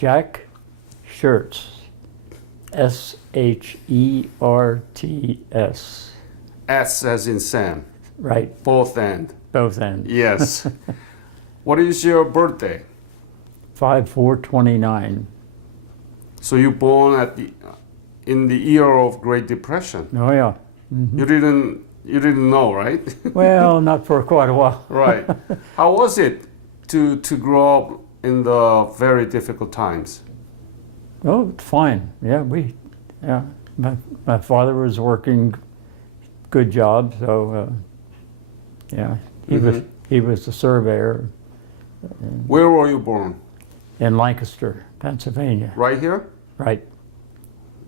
Jack Sherts. Sherts. S as in Sam. Right, Both end. both ends. Yes. What is your birthday? 5/4/29. So you born in the era of Great Depression. Oh yeah. You didn't know, right? Well, not for quite a while. Right. How was it to grow up in the very difficult times? Oh, it's fine. Yeah, my father was working good job, so yeah, he was a surveyor Where were you born? in Lancaster, Pennsylvania. Right here? Right.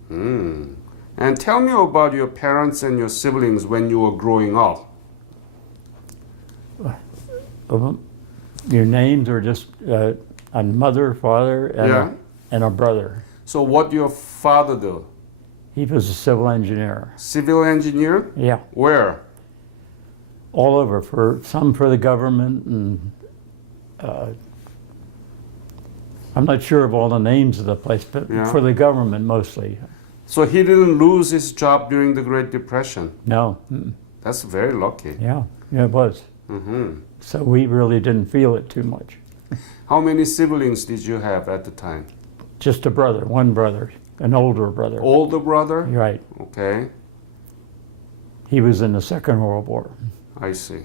And tell me about your parents and your siblings when you were growing up. Your names are just a mother, father, and a brother. So what your father do? He was a civil engineer. Civil engineer? Yeah, Where? all over, some for the government, and I'm not sure of all the names of the place, but Yeah. for the government mostly. So he didn't lose his job during the Great Depression. No. That's very lucky. Yeah, it was. So we really didn't feel it too much. How many siblings did you have at the time? Just a brother, one brother, an older brother. Older brother? Right. Okay, He was in the Second World War. I see.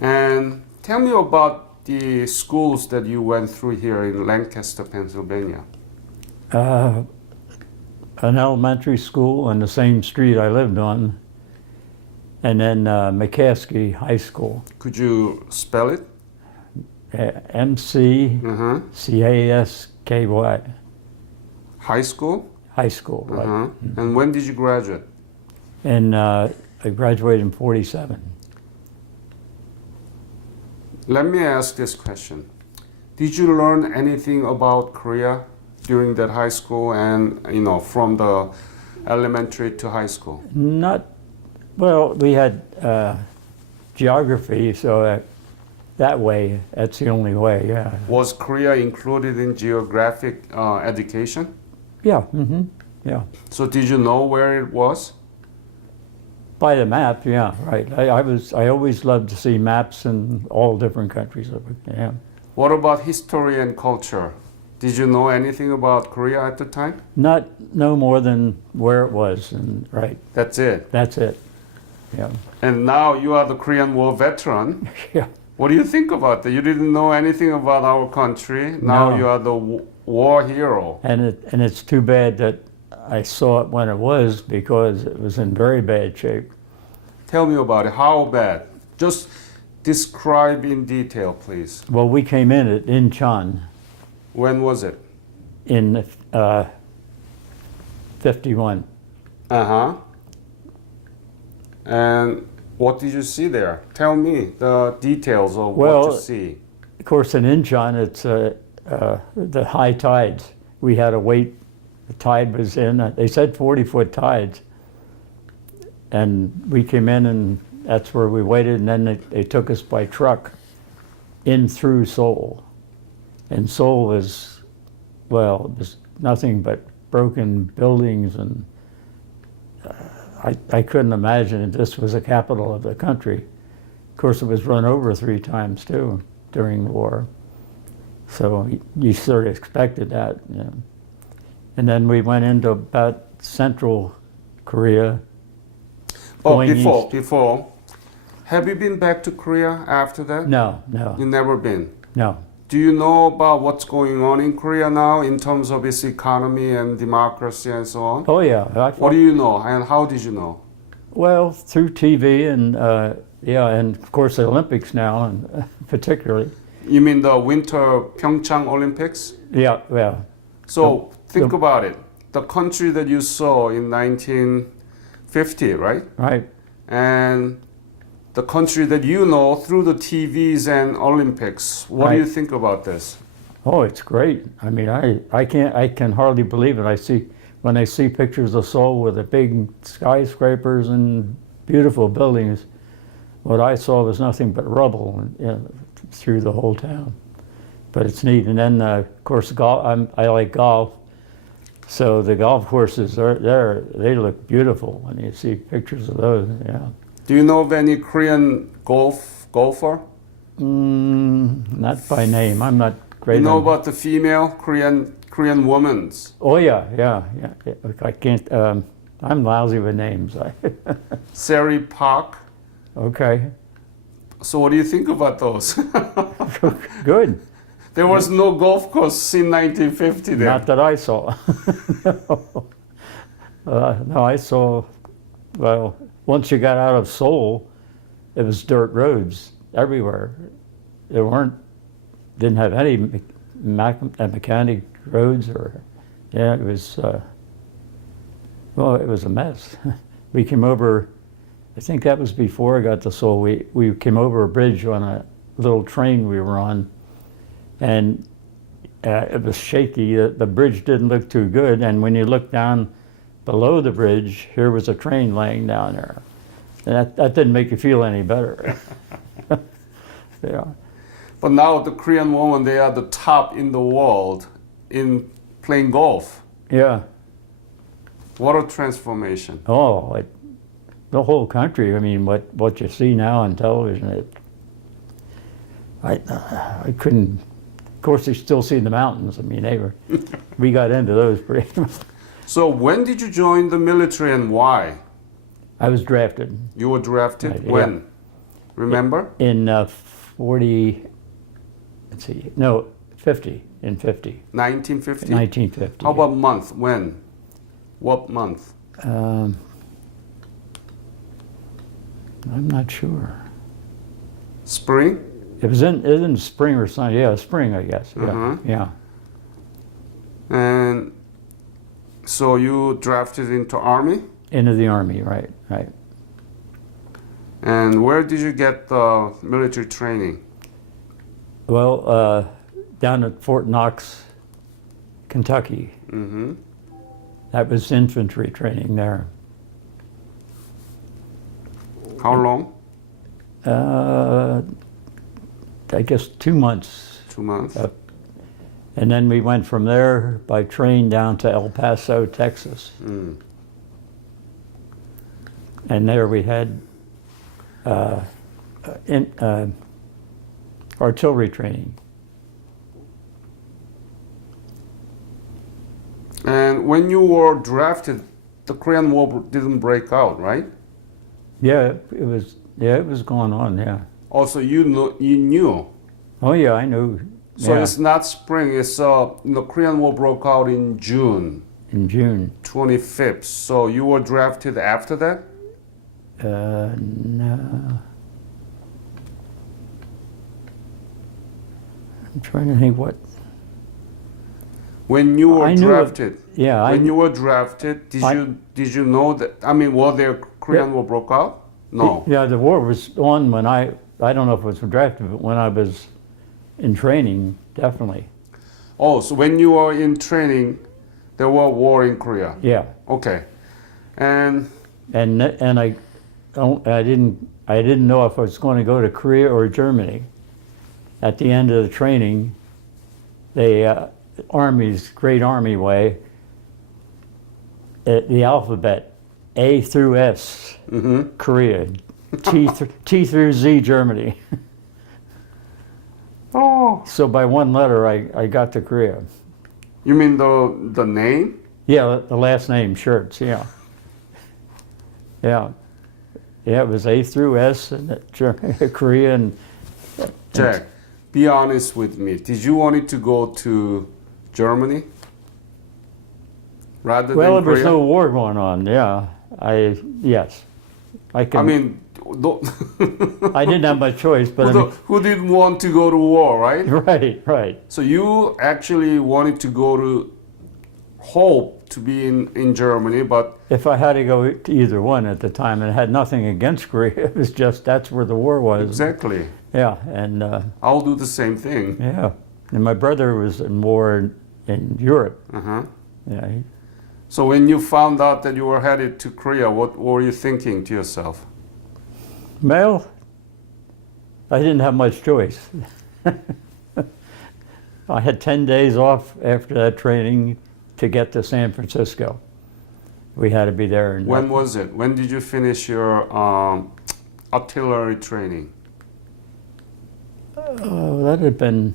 And tell me about the schools that you went through here in Lancaster, Pennsylvania. An elementary school on the same street I lived on, and then McCaskey High School. Could you spell it? McCasky High school? High School. Right. And when did you graduate? And I graduated in 47. Let me ask this question. Did you learn anything about Korea during that high school and, from the elementary to high school? Well, we had geography, so that way, that's the only way, yeah. Was Korea included in geographic education? Yeah, yeah. So did you know where it was? By the map, yeah, right. I always loved to see maps in all different countries. Yeah. What about history and culture? Did you know anything about Korea at the time? No more than where it was, and right. That's it. That's it. Yeah. And now you are the Korean War veteran. Yeah. What do you think about that? You didn't know anything about our country. Now No. you are the war hero. And it's too bad that I saw it when it was, because it was in very bad shape. Tell me about it. How bad? Just describe in detail, please. Well, we came in at Incheon When was it? in 51. Uh-huh. And what did you see there? Tell me the details of what you see. Of course, in Incheon, it's the high tides. We had to wait. The tide was in. They said 40-foot tides. And we came in, and that's where we waited. And then they took us by truck in through Seoul. And Seoul was, well, there's nothing but broken buildings. And I couldn't imagine that this was the capital of the country. Of course, it was run over 3 times, too, during the war. So you sort of expected that. You know. And then we went into about Central Korea. Oh, before. Have you been back to Korea after that? No. You've never been? No. Do you know about what's going on in Korea now in terms of its economy and democracy and so on? Oh, yeah. What do you know and how did you know? Well, through TV and, and of course the Olympics now, and particularly. You mean the Winter Pyeongchang Olympics? Yeah. So think about it. The country that you saw in 1950, right? Right. And the country that you know through the TVs and Olympics. What do you think about this? Oh, it's great. I mean, I can hardly believe it. When I see pictures of Seoul with the big skyscrapers and beautiful buildings, what I saw was nothing but rubble through the whole town. but it's neat. And then, of course, golf. I like golf, so the golf courses are there. They look beautiful when you see pictures of those. Yeah. Do you know of any Korean golfer? Not by name. I'm not great. You know on- about the female Korean women's? Oh yeah. I can't. I'm lousy with names. Seri Park. Okay. So what do you think about those? Good. There was no golf course in 1950 there. Not that I saw. No, I saw. Well, once you got out of Seoul, it was dirt roads everywhere. Didn't have any mechanic roads or, yeah, it was. Well, it was a mess. We came over. I think that was before I got to Seoul. We came over a bridge on a little train we were on, and it was shaky. The bridge didn't look too good, and when you looked down below the bridge, here was a train laying down there. And that didn't make you feel any better. Yeah. But now the Korean women, they are the top in the world in playing golf. Yeah. What a transformation. Oh, the whole country. I mean, what you see now on television, I couldn't. Of course, you still see the mountains. I mean, we got into those pretty much. So when did you join the military and why? I was drafted You were drafted Right, yeah. when? Remember? in 40. Let's see. No, 50. In 50. 1950? 1950. How about month? When? What month? I'm not sure. Spring? It was in spring or something. Yeah, spring, I guess. Yeah. Uh-huh. Yeah. And so you drafted into army? Into the army, right. And where did you get the military training? Well, down at Fort Knox, Kentucky. Mm-hmm. That was infantry training there. How long? I guess 2 months. 2 months. And then we went from there by train down to El Paso, Texas. Mm. And there we had artillery training. And when you were drafted, the Korean War didn't break out, right? Yeah, it was going on, yeah. Also, you knew. Oh yeah, I knew. So Yeah, it's not spring. It's the Korean War broke out in June in June. 25th. So you were drafted after that? No. I'm trying to think what. When you were I knew it- drafted. Yeah, When you were drafted, did you know that? I mean, was there Korean War broke out? No. Yeah, the war was on when I don't know if it was drafted, but when I was in training, definitely. Oh, so when you were in training, there was war in Korea. Yeah, Okay. And and I didn't know if I was going to go to Korea or Germany. At the end of the training, the Army's Great Army way, the alphabet, A through S, mhm. Korea, T through Z, Germany. Oh, So by one letter, I got to Korea. you mean the name? Yeah, the last name, Sherts, yeah. Yeah. Yeah, it was A through S, and Korea, and Jack, be honest with me. Did you want it to go to Germany rather well, than there was Korea? no war going on, yeah. Yes. I I mean, I didn't have much choice, but I mean, who didn't want to go to war, right? right. So you actually wanted to go to hope to be in Germany, but If I had to go to either one at the time, and had nothing against Korea, it was just that's where the war was. exactly. Yeah, and I'll do the same thing. yeah, and my brother was in war in Europe. Uh-huh. Yeah, So when you found out that you were headed to Korea, what were you thinking to yourself? well, I didn't have much choice. I had 10 days off after that training to get to San Francisco. We had to be there. In When was it? When did you finish your artillery training? Oh, that had been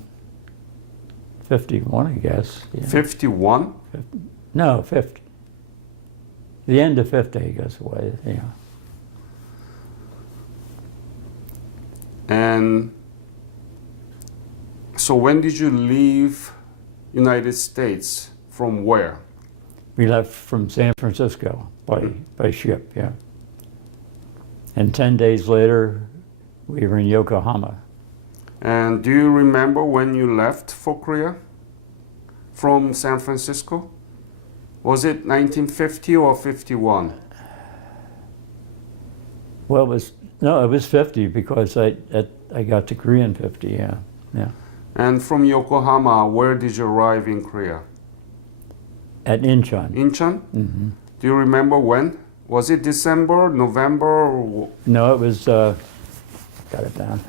51, I guess. Yeah. 51? No, 50. The end of 50, I guess it was, yeah. And so when did you leave United States? From where? We left from San Francisco by ship, yeah. And 10 days later, we were in Yokohama. And do you remember when you left for Korea from San Francisco? Was it 1950 or 51? Well, it was 50 because I got to Korea in 50, yeah. And from Yokohama, where did you arrive in Korea? At Incheon. Incheon? Mm-hmm. Do you remember when? Was it December, November? Or... No, it was, got it down.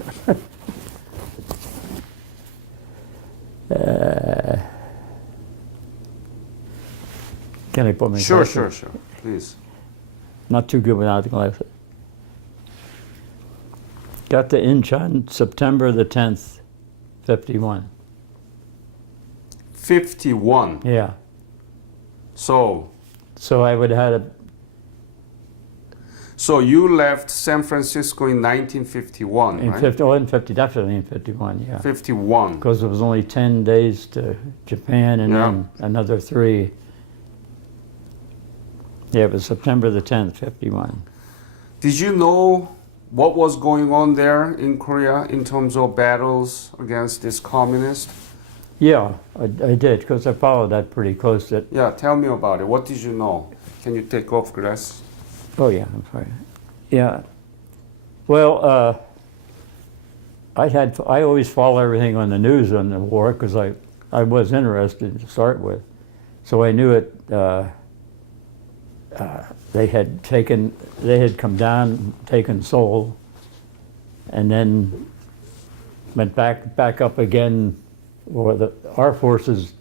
Can I put my Sure, glasses? sure, please. Not too good without the glasses. Got to Incheon September the 10th, 51. 51. Yeah. So I would have had a, so you left San Francisco in 1951, in right? 50, oh, in 50, definitely in 51, yeah. 51. Because it was only 10 days to Japan and Yeah. then another 3. Yeah, it was September the 10th, 51. Did you know what was going on there in Korea in terms of battles against this communist? Yeah, I did, because I followed that pretty close. Yeah, tell me about it. What did you know? Can you take off glasses? Oh, yeah, I'm sorry. Yeah. Well, I always follow everything on the news on the war, because I was interested to start with. So I knew it, they had come down, taken Seoul, and then went back up again, or our forces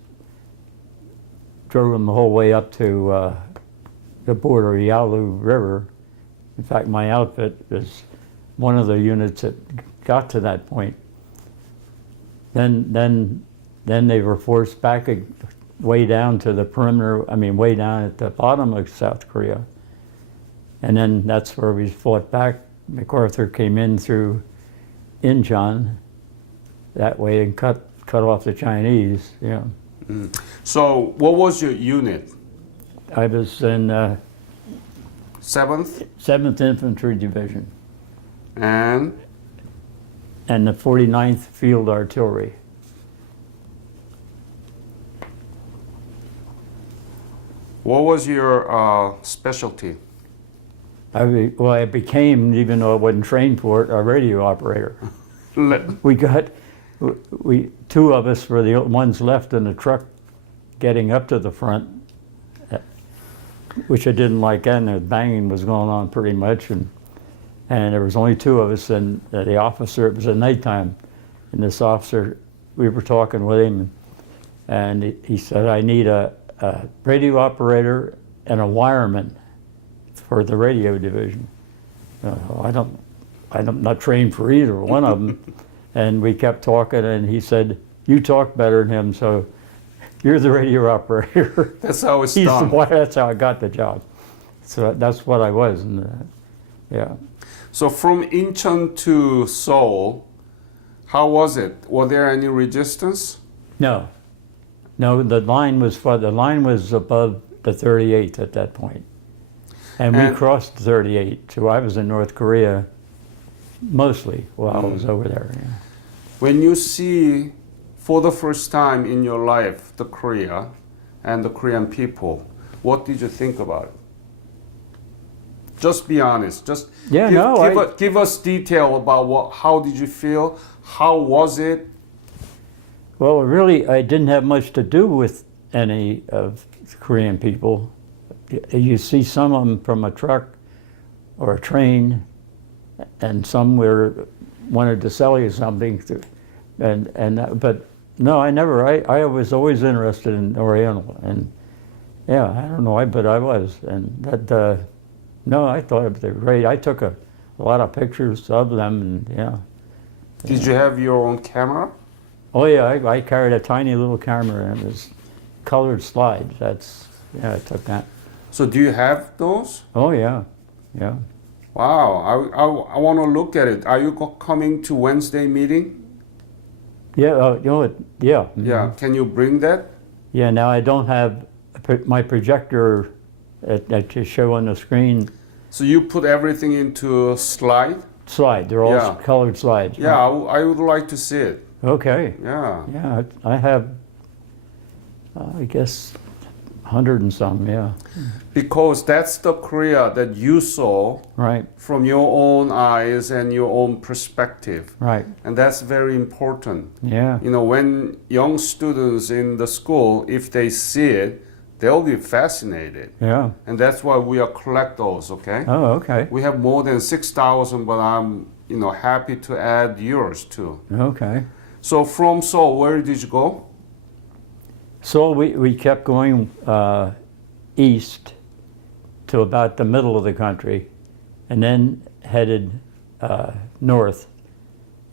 drove them the whole way up to the border, Yalu River. In fact, my outfit was one of the units that got to that point. Then they were forced back way down to the perimeter, way down at the bottom of South Korea. And then that's where we fought back. MacArthur came in through Incheon that way and cut off the Chinese, yeah. Mm. So what was your unit? I was in 7th? 7th Infantry Division And and the 49th Field Artillery. what was your specialty? I became, even though I wasn't trained for it, a radio operator. We two of us were the ones left in the truck getting up to the front, which I didn't like, and the banging was going on pretty much, and there was only 2 of us, and the officer, it was at nighttime, and this officer, we were talking with him, and he said, I need a radio operator and a wireman for the radio division. I'm not trained for either one of them. And we kept talking, and he said, you talk better than him, so you're the radio operator. That's how it's He's done. That's how I got the job. So that's what I was, and yeah. So from Incheon to Seoul, how was it? Were there any resistance? No, the line was above the 38th at that point. And we crossed 38, so I was in North Korea mostly while I was over there. Yeah. When you see for the first time in your life the Korea and the Korean people, what did you think about it? Just be honest. Just give us detail about how did you feel? How was it? Well, really, I didn't have much to do with any of the Korean people. You see some of them from a truck or a train, and some wanted to sell you something, but No, I never. I was always interested in Oriental, and yeah, I don't know why, but I was, and that. No, I thought they were great. I took a lot of pictures of them, and yeah. Did you have your own camera? Oh yeah, I carried a tiny little camera, and it was colored slides. Yeah, I took that. So do you have those? Oh yeah, yeah. Wow, I want to look at it. Are you coming to Wednesday meeting? Yeah, you know what? Yeah. Yeah, can you bring that? Yeah. Now I don't have my projector to show on the screen. So you put everything into a slide? Slide. They're all Yeah. colored slides. Yeah, I would like to see it. Okay. Yeah. Yeah, I have. I guess 100 and some. Yeah. Because that's the Korea that you saw Right. from your own eyes and your own perspective. Right. And that's very important. Yeah. You know, when young students in the school, if they see it, they'll be fascinated. Yeah. And that's why we are collect those, okay? Oh, okay. We have more than 6,000, but I'm, happy to add yours too. Okay. So from Seoul, where did you go? So we kept going east to about the middle of the country, and then headed north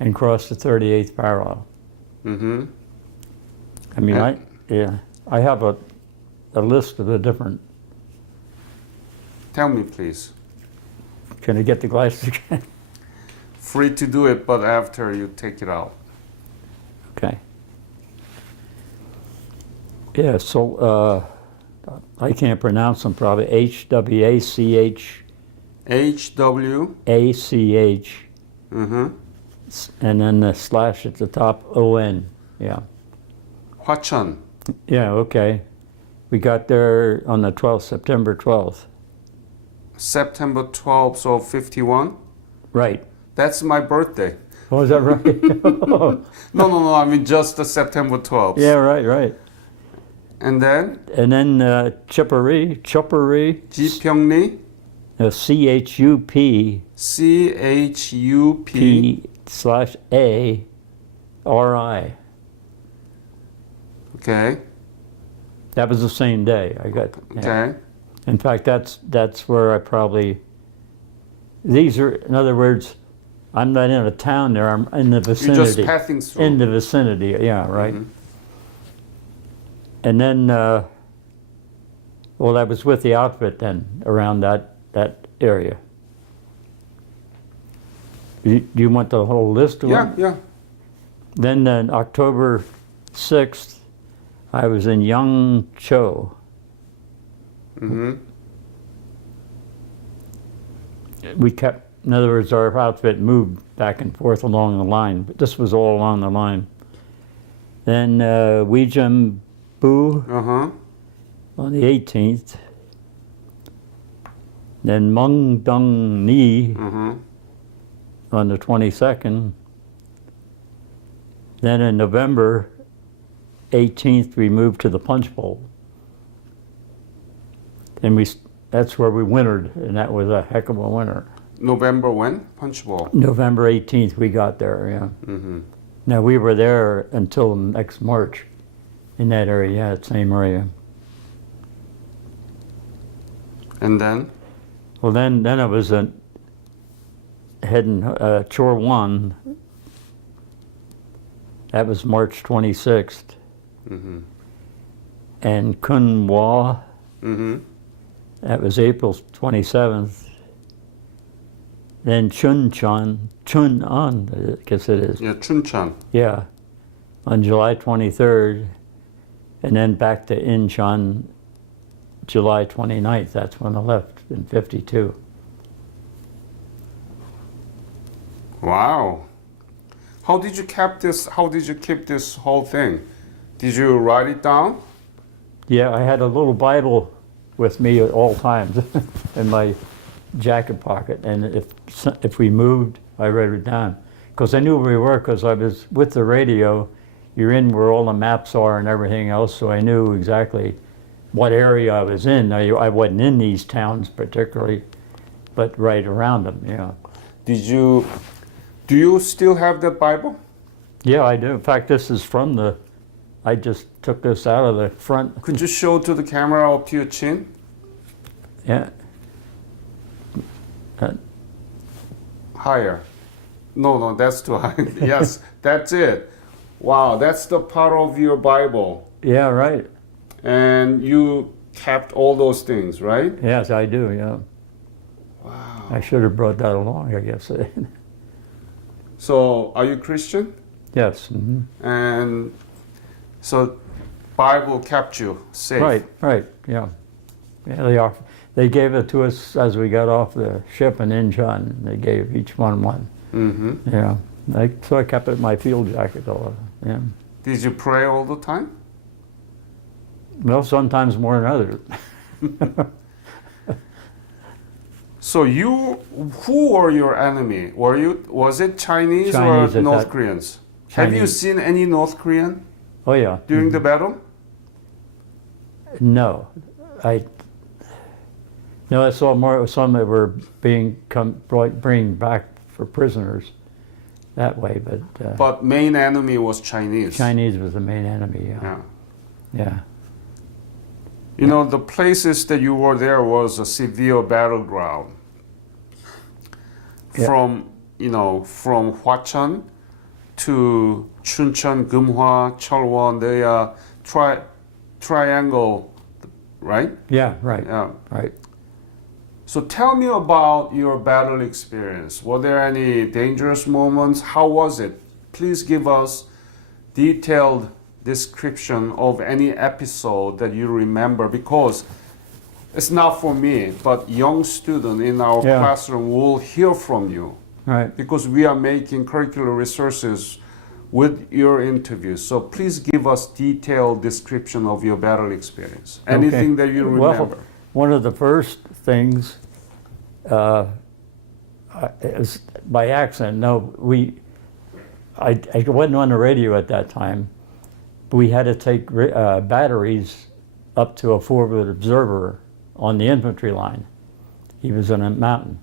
and crossed the 38th parallel. Mm-hmm. I mean, And- I have a list of the different. Tell me, please. Can I get the glasses again? Free to do it, but after you take it out. Okay. Yeah, so I can't pronounce them probably. HWACH. HW. ACH, Mm-hmm. and then the slash at the top, ON. Yeah. Hwacheon. Yeah, okay. We got there on the 12th, September 12th. September 12th, so 51. Right. That's my birthday. Oh, is that right? No, I mean just the September 12th. Yeah, right. And then And then Chupari, Jipyeongri, CHUP CHUP. P/A/RI. Okay. That was the same day. I got. Yeah. Okay. In fact, that's where I probably. These are, in other words, I'm not in a town there. I'm in the You're vicinity. just passing through. In the vicinity, yeah, right. Mhm. And then, well, I was with the outfit then around that area. Do you want the whole list? Of them? Yeah. Then on October 6th, I was in Yangzhou. Mm-hmm. We kept, in other words, our outfit moved back and forth along the line, but this was all along the line. Then Weijinbu Uh-huh. on the 18th. Then Mengdong-ni Mm-hmm. on the 22nd. Then in November 18th, we moved to the Punch Bowl. And that's where we wintered, and that was a heck of a winter. November when? Punch Bowl. November 18th, we got there, yeah. Mm-hmm. Now, we were there until next March in that area, yeah, that same area. And then? Well, then I was heading Chor 1. That was March 26th. Mm-hmm. And Kunwa, Mm-hmm. that was April 27th. Then Chun'an, I guess it is. Yeah, Chuncheon. Yeah, on July 23rd. And then back to Incheon, July 29th. That's when I left in 52. Wow. How did you keep this whole thing? Did you write it down? Yeah, I had a little Bible with me at all times in my jacket pocket, and if we moved, I wrote it down. Because I knew where we were, because I was with the radio. You're in where all the maps are and everything else, so I knew exactly what area I was in. I wasn't in these towns particularly, but right around them, yeah. Do you still have that Bible? Yeah, I do. In fact, this is from the I just took this out of the front. Could you show to the camera up to your chin? Yeah. Higher. No, that's too high. Yes, that's it. Wow, that's the part of your Bible. Yeah, right. And you kept all those things, right? Yes, I do, yeah. Wow. I should have brought that along, I guess. So, are you Christian? Yes. Mm-hmm. And so, Bible kept you safe. Right, yeah. Yeah, they gave it to us as we got off the ship in Incheon. They gave each one. Mm-hmm. Yeah. So I kept it in my field jacket all the yeah. Did you pray all the time? Well, sometimes more than others. So who were your enemy? Was it Chinese Chinese or at North that- Koreans? Have you Chinese. seen any North Korean Oh, yeah. during the battle? No. No, I saw more some that were bring back for prisoners that way, but But main enemy was Chinese. Chinese was the main enemy, yeah. Yeah. Yeah. You know, the places that you were there was a severe battleground. Yeah. From Hwacheon to Chuncheon, Geumhwa, Cheolwon, they are triangle, right? Yeah, right. Yeah. Right. So tell me about your battle experience. Were there any dangerous moments? How was it? Please give us detailed description of any episode that you remember, because it's not for me, but young student in our Yeah. classroom will hear from you, Right. because we are making curricular resources with your interviews. So please give us detailed description of your battle experience. Anything that you remember. Well, one of the first things, it was by accident. No, I wasn't on the radio at that time. We had to take batteries up to a forward observer on the infantry line. He was in a mountain.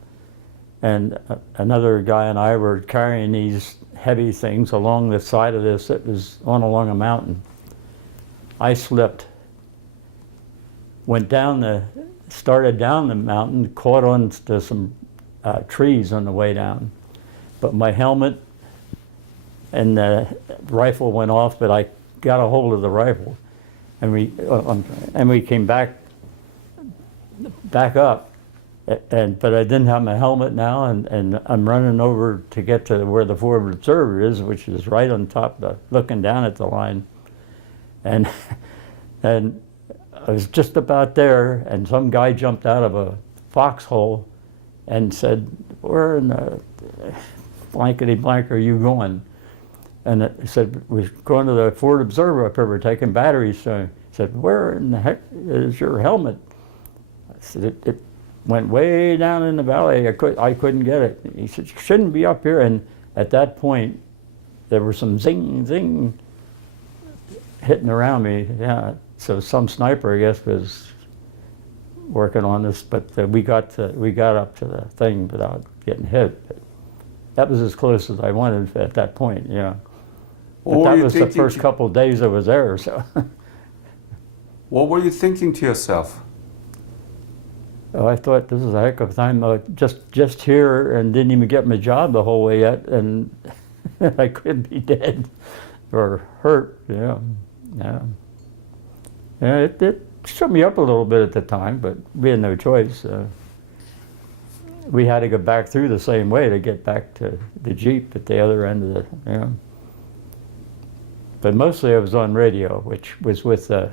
And another guy and I were carrying these heavy things along the side of this. It was along a mountain. I slipped, started down the mountain, caught on to some trees on the way down. But my helmet and the rifle went off, but I got a hold of the rifle, and we came back up, but I didn't have my helmet now, and I'm running over to get to where the forward observer is, which is right on top, looking down at the line, and I was just about there, and some guy jumped out of a foxhole and said, "Where in the blankety blank are you going?" And I said, "We're going to the forward observer up here. We're taking batteries." So he said, "Where in the heck is your helmet?" I said, It went way down in the valley. I couldn't get it." He said, "You shouldn't be up here." And at that point, there were some zing, zing hitting around me. Yeah. So some sniper, I guess, was working on this, but we got up to the thing without getting hit. But that was as close as I wanted at that point. Yeah. But that was the first couple of days I was there. So. What were you thinking to yourself? Oh, I thought, this is a heck of a time. Just here, and didn't even get my job the whole way yet, and I could be dead or hurt. Yeah. Yeah, it shut me up a little bit at the time, but we had no choice. We had to go back through the same way to get back to the Jeep at the other end of the, yeah. But mostly I was on radio, which was with the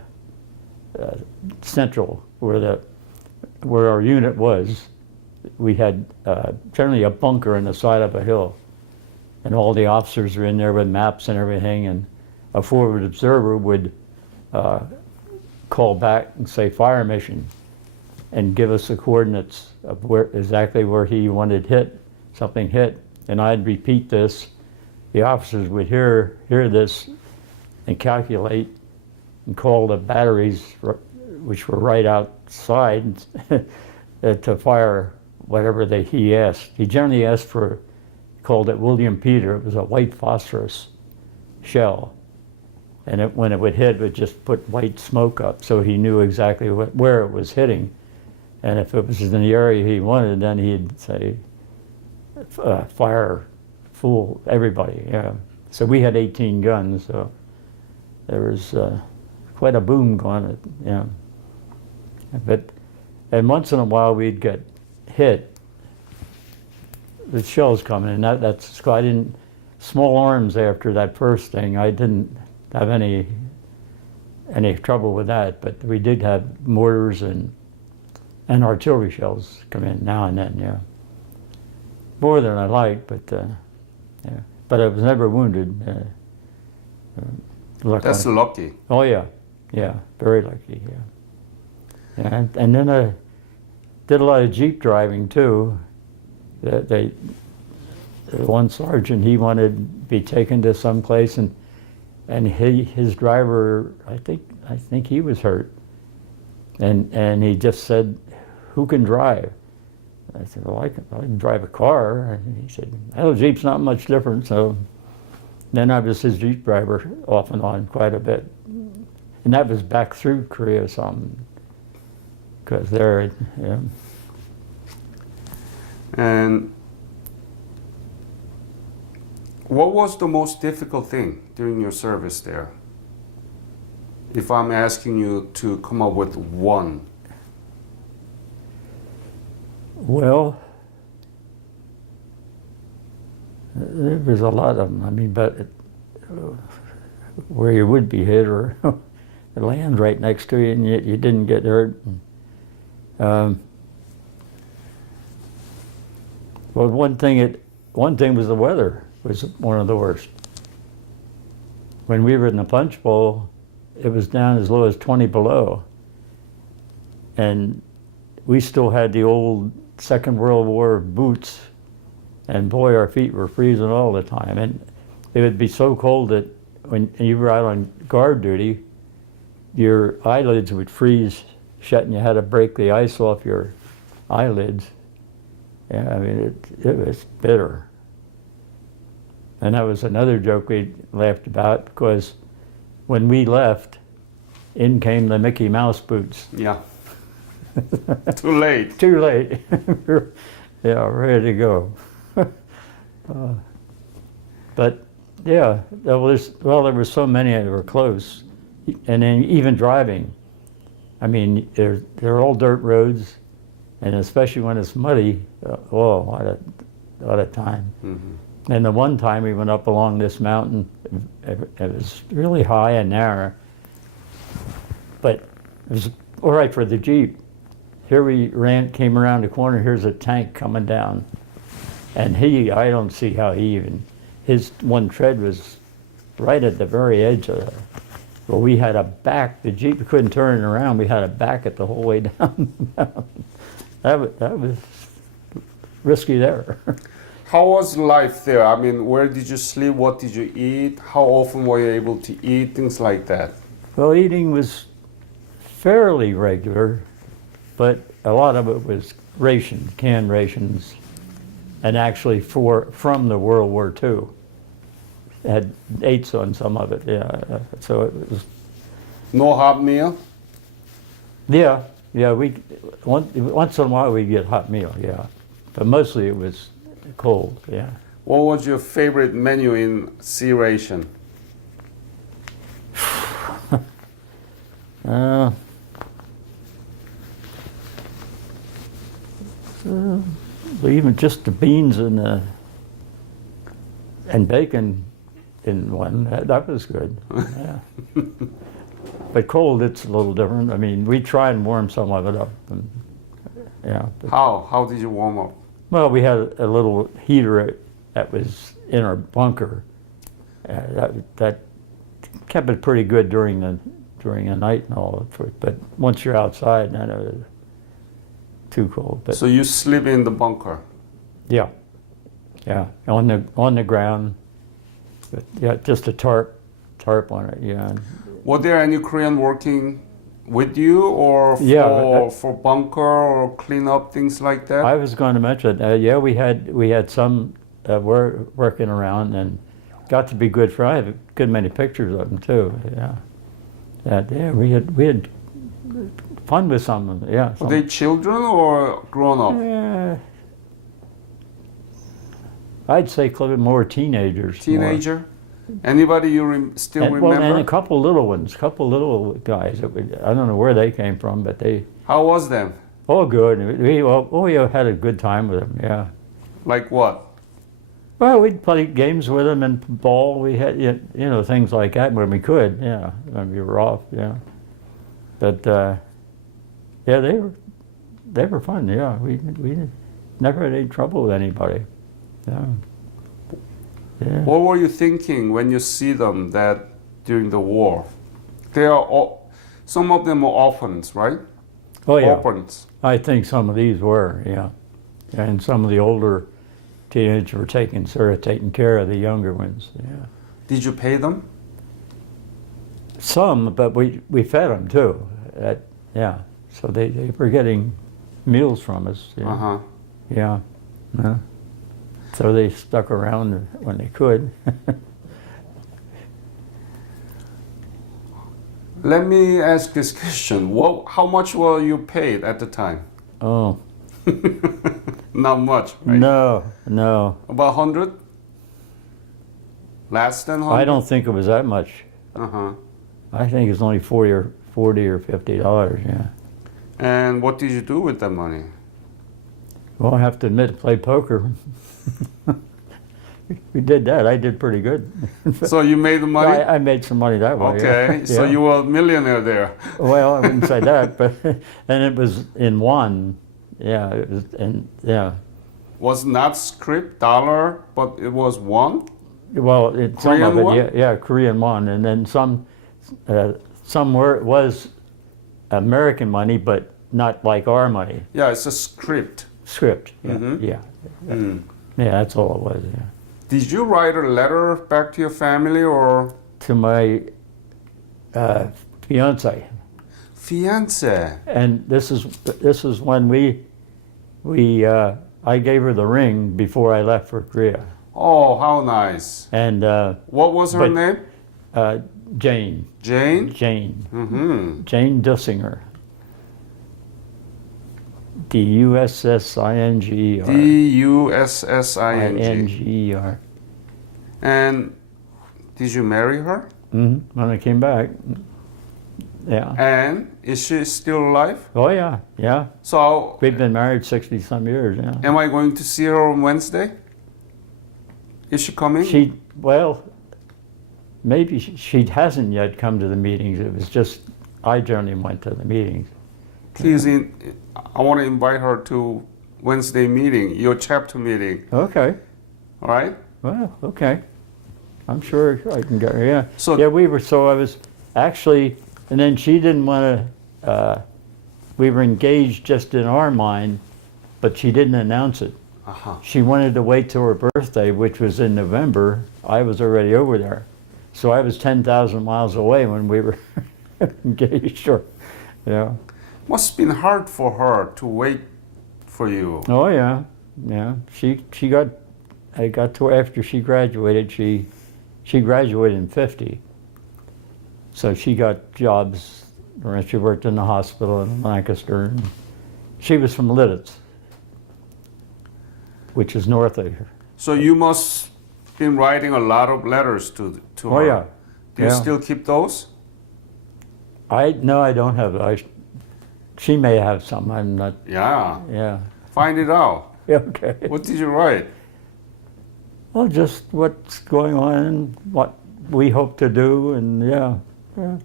Central, where our unit was. We had generally a bunker in the side of a hill, and all the officers were in there with maps and everything, and a forward observer would call back and say fire mission, and give us the coordinates of exactly where he wanted something hit, and I'd repeat this. The officers would hear this and calculate and call the batteries, which were right outside, to fire whatever he asked. He generally asked for, called it William Peter. It was a white phosphorus shell. and when it would hit, it would just put white smoke up, so he knew exactly where it was hitting. And if it was in the area he wanted, then he'd say, fire, fool, everybody. Yeah. So we had 18 guns, so there was quite a boom going. Yeah. And once in a while we'd get hit with shells coming, and that's I didn't. Small arms after that first thing, I didn't have any trouble with that, but we did have mortars and artillery shells come in now and then, yeah. More than I liked, but yeah. But I was never wounded. That's lucky. Oh yeah, yeah, very lucky, yeah. Yeah, and then I did a lot of Jeep driving too. The one sergeant, he wanted to be taken to some place, and his driver, I think he was hurt, and he just said, "Who can drive?" I said, "Well, I can drive a car." And he said, "Well, Jeep's not much different." So then I was his Jeep driver off and on quite a bit, and that was back through Korea some, because there, yeah. And what was the most difficult thing during your service there? If I'm asking you to come up with one. Well, there was a lot of them. I mean, but where you would be hit or it lands right next to you and yet you didn't get hurt. Well, one thing was the weather was one of the worst. When we were in the punch bowl, it was down as low as 20 below. And we still had the old Second World War boots, and boy, our feet were freezing all the time. And it would be so cold that when you were out on guard duty, your eyelids would freeze shut and you had to break the ice off your eyelids. Yeah, I mean, it was bitter. And that was another joke we laughed about, because when we left, in came the Mickey Mouse boots. Yeah. Too late. Too late. Yeah, ready to go. But yeah, there were so many that were close, and then even driving. I mean, they're all dirt roads, and especially when it's muddy. What a time! Mm-hmm. And the one time we went up along this mountain, it was really high and narrow, but it was all right for the Jeep. Here we came around the corner, here's a tank coming down. And I don't see how his one tread was right at the very edge of it. Well, we had a back, the Jeep couldn't turn it around, we had a back it the whole way down. That was risky there. How was life there? I mean, where did you sleep? What did you eat? How often were you able to eat? Things like that. Well, eating was fairly regular, but a lot of it was rations, canned rations, and actually from the World War II. It had dates on some of it, yeah. So it was. No hot meal? Yeah. Once in a while we'd get hot meal, yeah. But mostly it was cold, yeah. What was your favorite menu in sea ration? Even just the beans and bacon in one, that was good. Yeah. But cold, it's a little different. I mean, we try and warm some of it up. And, yeah. How did you warm up? Well, we had a little heater that was in our bunker. That kept it pretty good during the night and all. But once you're outside, then it was too cold. But, so you sleep in the bunker? Yeah, on the ground. But yeah, just a tarp on it. Yeah. Were there any Korean working with you, or for bunker or clean up, things like that? I was going to mention, yeah, we had some working around, and got to be good friends. I have a good many pictures of them too. Yeah, yeah. We had fun with some of them. Yeah. Were they children or grown up? Yeah. I'd say a little bit more teenagers. Teenager? Anybody you still More. remember? Well, and a couple little ones, couple little guys. I don't know where they came from, but they How was them? all good. We had a good time with them. Yeah. Like what? Well, we'd play games with them and ball. We had you know things like that when we could. Yeah, when we were off. Yeah. But yeah, they were fun. Yeah, we never had any trouble with anybody. Yeah. Yeah. What were you thinking when you see them that during the war? They are all, some of them are orphans, right? Oh yeah. Orphans. I think some of these were. Yeah. And some of the older teenagers were taking care of the younger ones. Yeah. Did you pay them? Some, but we fed them too. Yeah. So they were getting meals from us. Yeah. Uh-huh. Yeah. Yeah. So they stuck around when they could. Let me ask this question. How much were you paid at the time? Oh. Not much, right? No. About 100? Less than 100? I don't think it was that much. Uh-huh. I think it's only $40 or $50. Yeah. And what did you do with the money? Well, I have to admit, play poker. We did that. I did pretty good. So you made the money? I made some money that way. Okay, Yeah. so Yeah. you were a millionaire there. Well, I wouldn't say that, but and it was in won. Yeah, it was, and yeah. Was not script dollar, but it was won? Well, some of Korean it, won? yeah, Korean won, and then some was American money, but not like our money. Yeah, it's a script. Script. Yeah, Mhm. yeah, Mm. yeah. That's all it was. Yeah. Did you write a letter back to your family or To my fiance, fiance? and this is when I gave her the ring before I left for Korea, Oh, how nice. and What was her But- name? Jane. Jane? Jane Mm-hmm. Dussinger. Dussinger. Dussinger. And did you marry her? When I came back. Yeah. And is she still alive? Oh yeah, yeah. So, We've been married 60-some years. Yeah. am I going to see her on Wednesday? Is she coming? Maybe she hasn't yet come to the meetings. It was just I generally went to the meetings. Please, I want to invite her to Wednesday meeting, your chapter meeting. Okay. All right? Well, okay. I'm sure I can get her. Yeah. So- yeah, we were. So I was actually, and then she didn't want to. We were engaged just in our mind, but she didn't announce it. Uh-huh. She wanted to wait till her birthday, which was in November. I was already over there, so I was 10,000 miles away when we were engaged. Or, yeah. Must have been hard for her to wait for you. Oh yeah, yeah. She got. I got to her after she graduated. She graduated in '50, so she got jobs. She worked in the hospital in Lancaster. And she was from Lidditz, which is north of here. So you must been writing a lot of letters to Oh her. yeah. Do you Yeah. still keep those? No, I don't have. She may have some. I'm not. Yeah. Yeah. Find it out. Yeah. Okay. What did you write? Well, just what's going on, and what we hope to do, and yeah,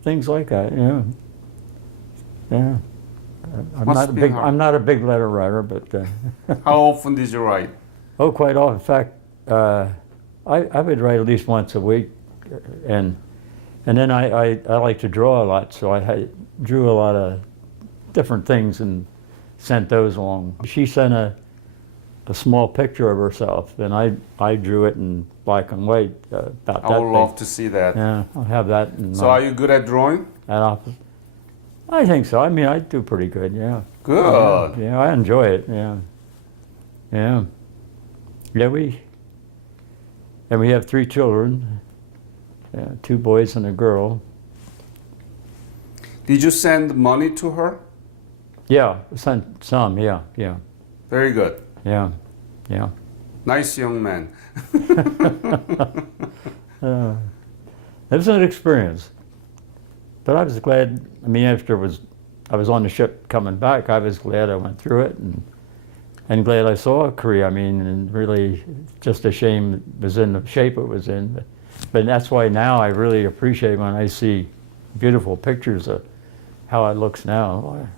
things like that. Yeah. Yeah. Must be hard. I'm not a big letter writer, but How often did you write? oh, quite often. In fact, I would write at least once a week, and then I like to draw a lot, so I drew a lot of different things and sent those along. She sent a small picture of herself, and I drew it in black and white about that. I would love big. to see that. Yeah, I'll have that in So are you good at drawing? that office. I think so. I mean, I do pretty good. Yeah. Good. Yeah, I enjoy it. Yeah. Yeah. Yeah, And we have 3 children, 2 boys and a girl. Did you send money to her? Yeah, some, yeah. Very good. Yeah. Nice young man. It was an experience. But I was glad, I mean, after I was on the ship coming back, I was glad I went through it and glad I saw Korea. I mean, and really just a shame it was in the shape it was in. But that's why now I really appreciate when I see beautiful pictures of how it looks now.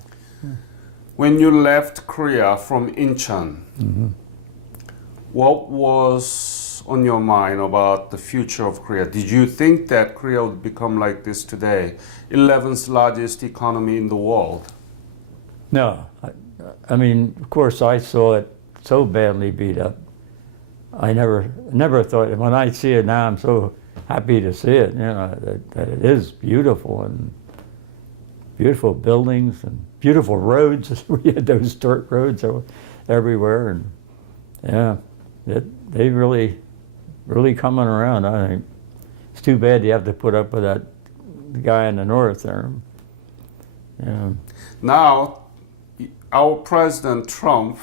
When you left Korea from Incheon, what was on your mind about the future of Korea? Did you think that Korea would become like this today, 11th largest economy in the world? No, I mean, of course, I saw it so badly beat up. I never thought. When I see it now, I'm so happy to see it. You know that it is beautiful and beautiful buildings and beautiful roads. We had those dirt roads everywhere, and yeah, they really coming around. I think it's too bad you have to put up with that guy in the north there. Yeah. Now, our President Trump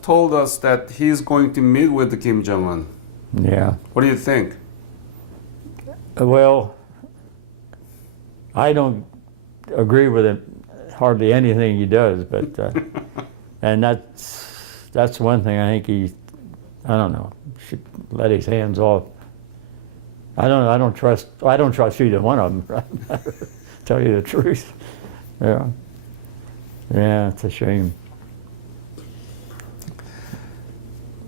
told us that he's going to meet with Kim Jong-un. Yeah. What do you think? Well, I don't agree with it hardly anything he does, but and that's one thing I think I don't know, should let his hands off. I don't trust either one of them. Tell you the truth. Yeah, it's a shame.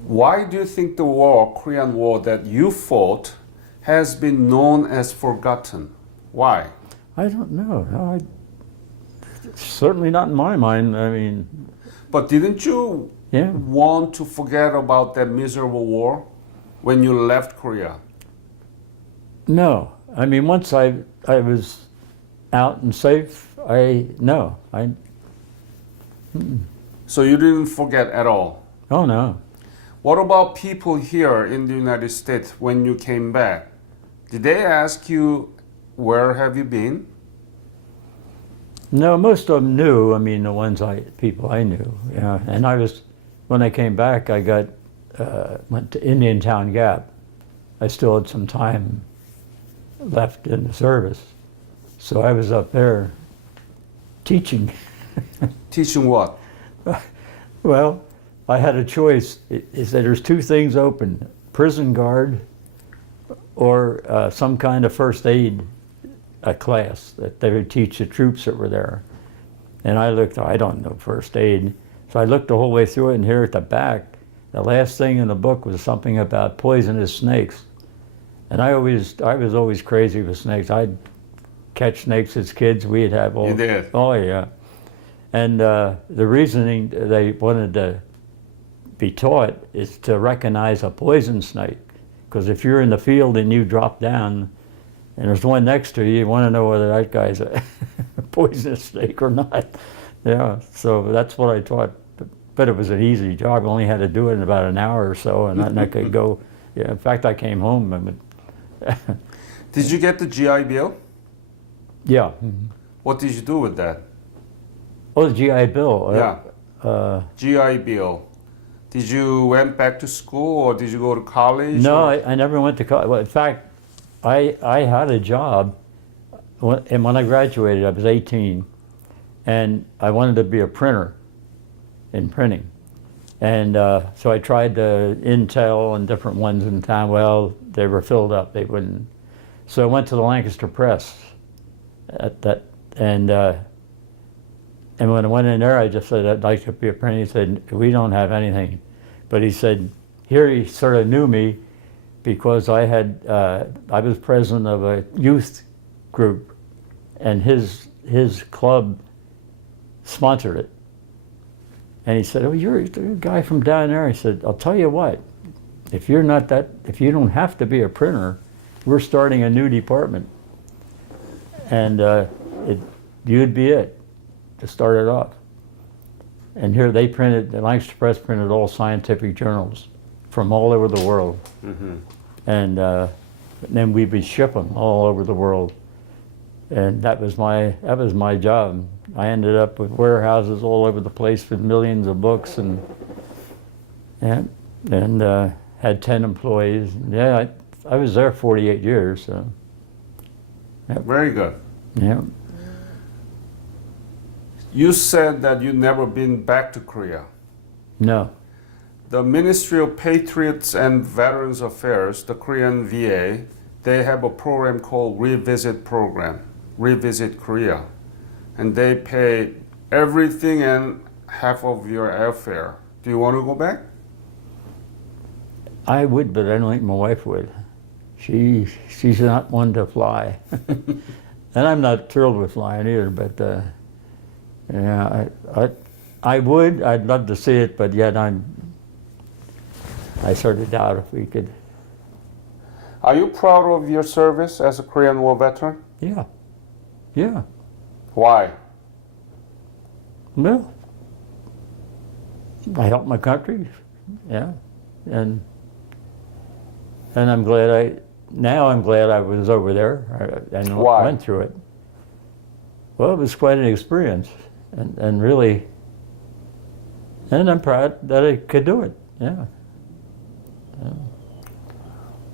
Why do you think the war, Korean War, that you fought has been known as forgotten? Why? I don't know. No, certainly not in my mind. I mean, but didn't you want to forget about that miserable war when you left Korea? No. I mean, once I was out and safe, So you didn't forget at all? Oh, no. What about people here in the United States when you came back? Did they ask you, where have you been? No, most of them knew. I mean, people I knew. Yeah, and when I came back, I went to Indian Town Gap. I still had some time left in the service, so I was up there teaching. Teaching what? Well, I had a choice. Is that there's 2 things open: prison guard or some kind of first aid class that they would teach the troops that were there. And I don't know first aid. So I looked the whole way through it, and here at the back, the last thing in the book was something about poisonous snakes. And I was always crazy with snakes. I'd catch snakes as kids. We'd have all. You did? Oh, yeah. And the reasoning they wanted to be taught is to recognize a poison snake. Because if you're in the field and you drop down and there's one next to you, you want to know whether that guy's a poisonous snake or not. Yeah, so that's what I taught. But it was an easy job. I only had to do it in about an hour or so, and then I could go. Yeah, in fact, I came home. Did you get the GI Bill? Yeah. What did you do with that? Oh, the GI Bill. Yeah. GI Bill. Did you went back to school or did you go to college? No, I never went to college. Well, in fact, I had a job, and when I graduated, I was 18, and I wanted to be a printer in printing. And so I tried the Intel and different ones in town. Well, they were filled up. They wouldn't. So I went to the Lancaster Press and when I went in there, I just said, I'd like to be a printer. He said, we don't have anything. But he said, here he sort of knew me because I was president of a youth group, and his club sponsored it. And he said, oh, you're a guy from down there. He said, I'll tell you what, if you don't have to be a printer, we're starting a new department. And you'd be it to start it off. And here they the Lancaster Press printed all scientific journals from all over the world. and then we would ship them all over the world. And that was my job. I ended up with warehouses all over the place with millions of books, and had 10 employees. Yeah, I was there 48 years. So. Yep. Very good. Yeah. You said that you've never been back to Korea. No. The Ministry of Patriots and Veterans Affairs, the Korean VA, they have a program called Revisit Program, Revisit Korea. And they pay everything and half of your airfare. Do you want to go back? I would, but I don't think my wife would. She's not one to fly. And I'm not thrilled with flying either, but yeah, I would. I'd love to see it, but yet I sort of doubt if we could. Are you proud of your service as a Korean War veteran? Yeah. Yeah. Why? Well, I helped my country. Yeah. And I'm glad I'm glad I was over there and Why? went through it. Well, it was quite an experience, and really, and I'm proud that I could do it. Yeah.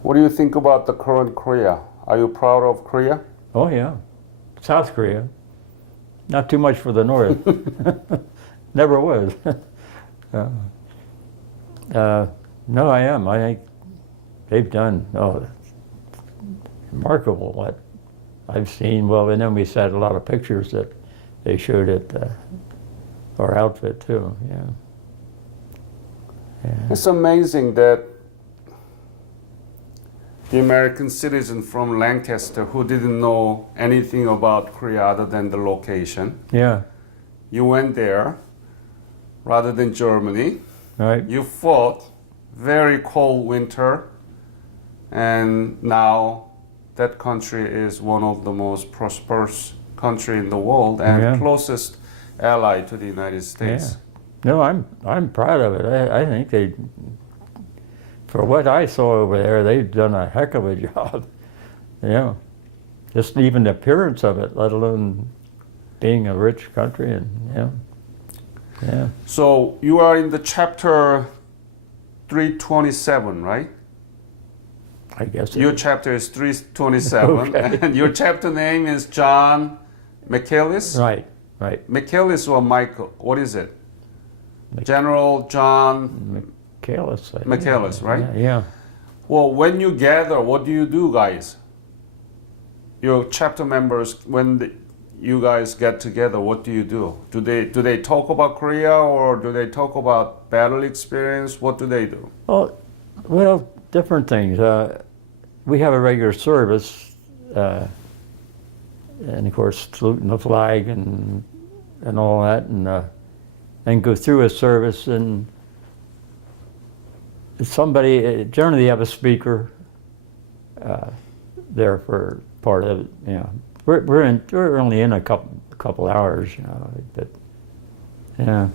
What do you think about the current Korea? Are you proud of Korea? Oh yeah, South Korea. Not too much for the North. Never was. No, I am. I think they've done remarkable what I've seen. Well, and then we had a lot of pictures that they showed at our outfit too. Yeah. It's amazing that the American citizen from Lancaster who didn't know anything about Korea other than the location, Yeah. you went there rather than Germany. Right. You fought very cold winter, and now that country is one of the most prosperous country in the world and Yeah. closest ally to the United States. No, I'm proud of it. I think they, for what I saw over there, they've done a heck of a job. Yeah. Just even the appearance of it, let alone being a rich country, and yeah. Yeah. So you are in the chapter 327, right? I guess Your chapter is 327, Okay. and your chapter name is John Michaelis? Right, right. Michaelis or Michael? What is it? Mc- General John Michaelis. I think. Michaelis, right? Yeah. Well, when you gather, what do you do, guys? Your chapter members, you guys get together, what do you do? Do they talk about Korea, or do they talk about battle experience? What do they do? Well, different things. We have a regular service, and of course saluting the flag and all that, and go through a service, and somebody generally have a speaker there for part of it. You know, we're only in a couple hours, you know, but yeah.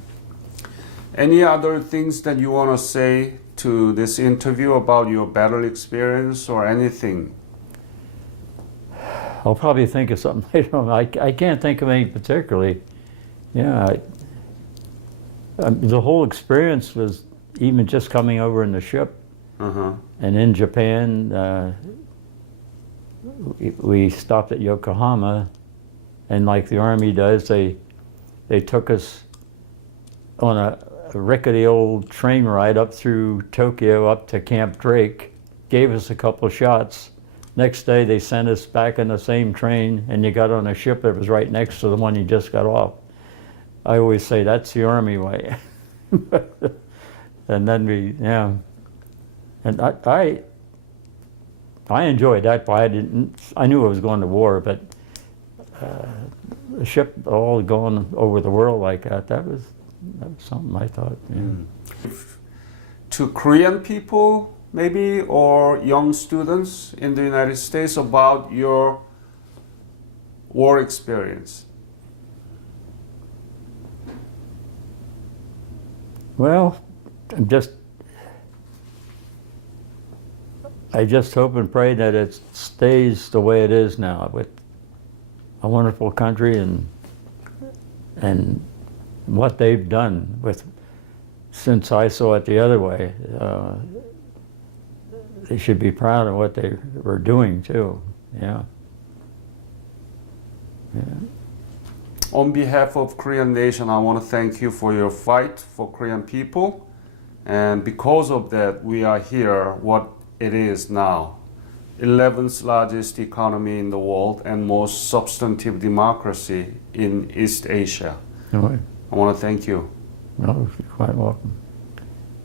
Any other things that you want to say to this interview about your battle experience or anything? I'll probably think of something later on. I can't think of any particularly. Yeah, the whole experience was, even just coming over in the ship, and in Japan, we stopped at Yokohama, and like the Army does, they took us on a rickety old train ride up through Tokyo up to Camp Drake, gave us a couple shots. Next day they sent us back on the same train, and you got on a ship that was right next to the one you just got off. I always say that's the Army way. And then and I enjoyed that, but I knew I was going to war, but the ship all going over the world like that was something I thought. Yeah. To Korean people, maybe, or young students in the United States about your war experience? Well, I just hope and pray that it stays the way it is now, with a wonderful country and what they've done with, since I saw it the other way. They should be proud of what they were doing too. Yeah. Yeah. On behalf of Korean nation, I want to thank you for your fight for Korean people. And because of that, we are here, what it is now. 11th largest economy in the world and most substantive democracy in East Asia. Anyway, I want to thank you. no, you're quite welcome.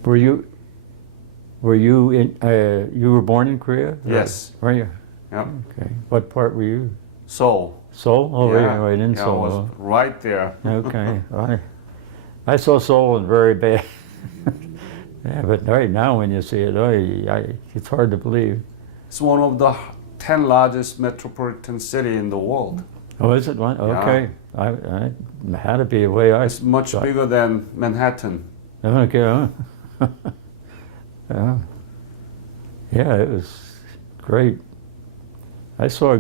Were you in, you were born in Korea? Yes. Were you? Yep. Okay. What part were you? Seoul. Seoul? Oh, Yeah. right in Yeah, I Seoul. was right there. Okay. I saw Seoul in very bad. Yeah, but right now when you see it, it's hard to believe. It's one of the 10 largest metropolitan city in the world. Oh, is it one? Okay. I had to be the way I. It's much thought. bigger than Manhattan. Okay. Huh? Yeah. Yeah, it was great. I saw a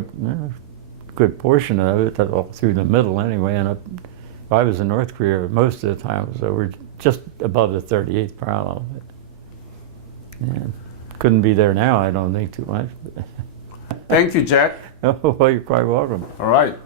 good portion of it, all through the middle anyway, and I was in North Korea most of the time, so we're just above the 38th parallel. Yeah. Couldn't be there now, I don't think, too much. Thank you, Jack. Oh, well, you're quite welcome. All right.